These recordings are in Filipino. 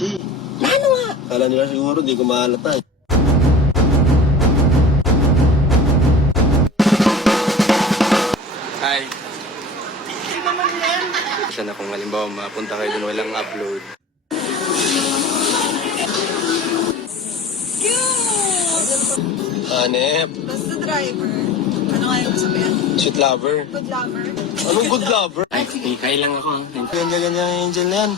kasi. Ano nga? Kala nila siguro di ko mahalata eh. Hi. Sana kung halimbawa mapunta kayo dun walang upload. Hanep. Basta driver. Ano nga yung sabihin? Sweet lover. Good lover. Anong good lover? Ay, hikay lang ako. Ganyan yung angel na yan.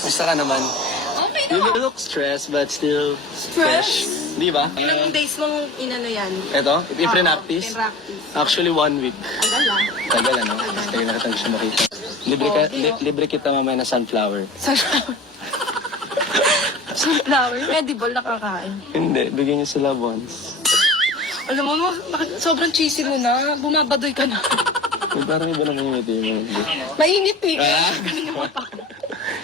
Basta ka naman. Okay You naman. look stressed but still fresh. Di ba? Ilang days mong inano yan? Eto, i-practice. In-practice. Actually, 1 week. Tagal lang. Tagal ano? Tagal na kitang siya makita. Libre kita mamaya na sunflower. Sunflower. Sunflower. Edible na kakain. Hindi, bigyan niyo sila once. Alam mo, sobrang cheesy mo na. Bumabadoy ka na. May parang iba naman yung ngiti mo. Hindi. Mainit eh. Ah?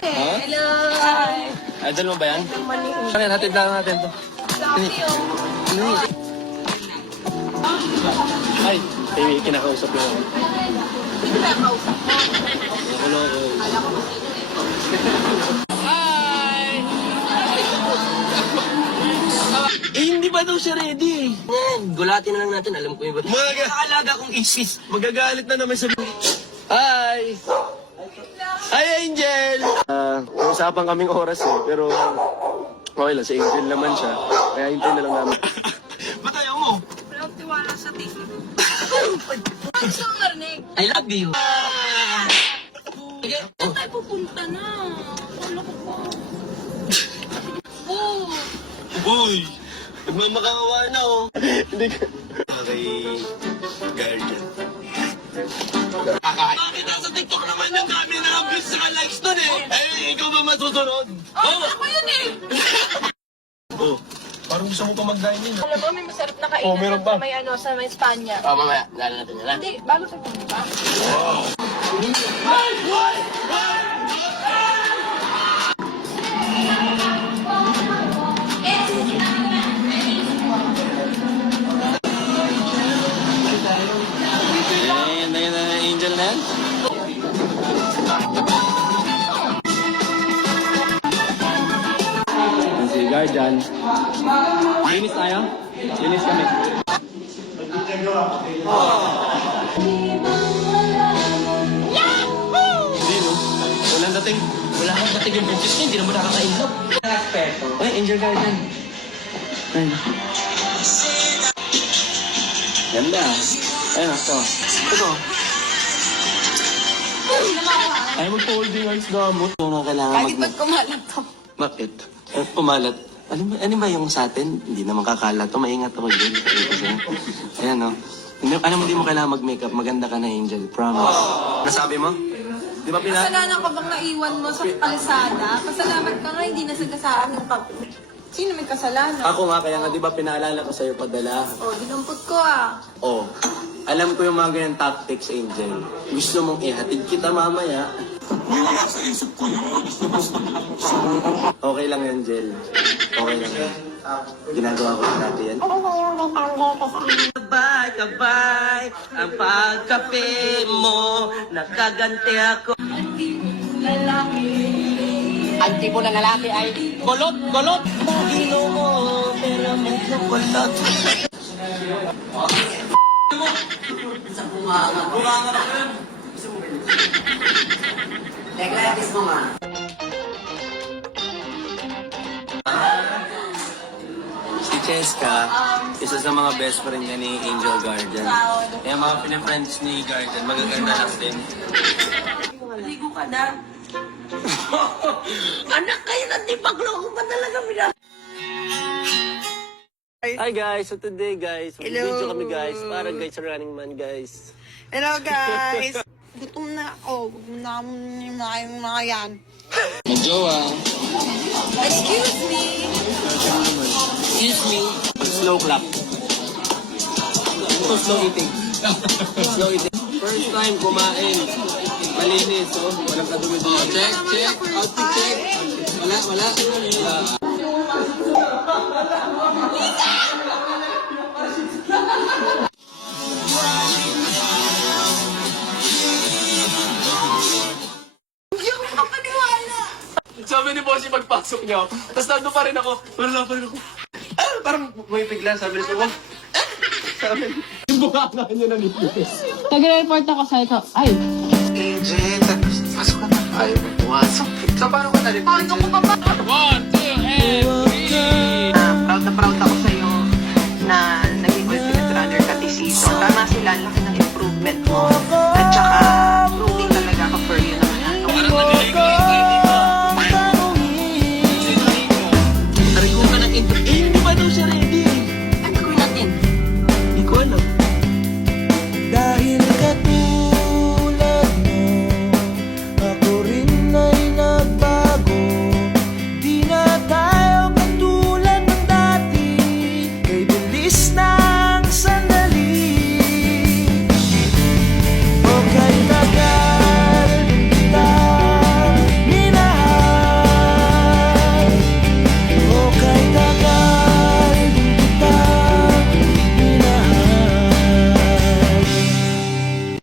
Ha? Hello. Hi. Idol mo ba yan? Mani. Bakit? Hatid lang natin to. Love you. Ay, kinakausap lang ako. Hindi na kausap mo. Loko-loko. Hindi ba daw siya ready? Gulatin na lang natin. Alam ko yung Nakakalaga kong isis. Magagalit na naman sa... Hi! Hi, Angel! Usapan kaming oras eh, pero okay lang, si Angel naman siya. Kaya hintay na lang namin. Ba't ayaw mo? Walang tiwala sa tingin. Ang gusto mong narinig? I love you! Sige, saan tayo pupunta na? Wala ko pa. Oh. Uy! Nagmamakawa na oh. Hindi ka... Kay Guardian. Bakit nasa TikTok naman yung dami na ang views sa likes nun eh? Eh, ikaw ba masusunod? Oh, ako yun eh. Oh, parang gusto mo pa mag-dine-in. Alam mo, may masarap na kainan Oh, meron pa. sa may ano, sa may Espanya. Oh, mamaya. Lalo natin yan. Hindi, bago sa pumunta. Ayun na Angel na yan. Si Guardian. Linis tayo? Linis kami. Hindi no? Walang dating. Wala kang dating yung princess niya. Hindi naman nakaka-inlove. Ay, Angel Guardian. Ay. Ganda. Ayun, ito. Ito. Ay, mag-holding hands gamot. Ano kailangan Bakit ba't kumalat to? Bakit? Pumalat. Ano ba yung sa atin? Hindi naman kakalat. Maingat ako dyan. Ayan, no? Alam mo, hindi mo kailangan mag-makeup. Maganda ka na, Angel. Promise. Nasabi mo? Di ba Kasalanan ka bang naiwan mo sa kalsada? Pasalamat ka nga, hindi nasagasaan ng pag... Sino may kasalanan? Ako nga, kaya nga, di ba pinaalala ko sa'yo padala? Oh, dinampot ko ah. Oh, alam ko yung mga ganyan tactics, Angel. Gusto mong ihatid kita mamaya. Okay lang yan, Angel. Okay lang yan. Ginagawa ko dati yan. Kabay, ang pagkape mo, nakaganti ako. Ang tipo na lalaki ay kulot! Bagino mo, pero may kulot. Sa bunganga na yun. Neglitis mo nga. Si Cheska, isa sa mga best friend niya ni Angel Guardian. Kaya mga pinifriends ni Guardian, magaganda lang din. Ligo ka na. Anak kayo na tipagloko pa talaga mina. Hi guys, so today guys, video kami guys, para guys sa Running Man guys. Hello guys! Gutom na ako. Gutom na ako yung mga yan. Magjowa. Excuse me! Excuse me. Slow clap. Ito slow eating. Slow eating. First time kumain. Malinis, oh. Walang kadumi-dumi. Check. Outfit check. Wala. Hindi ako makapaniwala! Sabi ni boss yung pagpasok niyo. Tapos nandun pa rin ako. Wala pa rin ako. Parang may bigla, sabi nito, wah! Sabi, yung bukanga niya na nipis. Nag-report ako sa ikaw. Ay, AJ, pasok ka na. Ayaw mo pumasok. So, paano ka na rin? Paano ko pa ba? 1,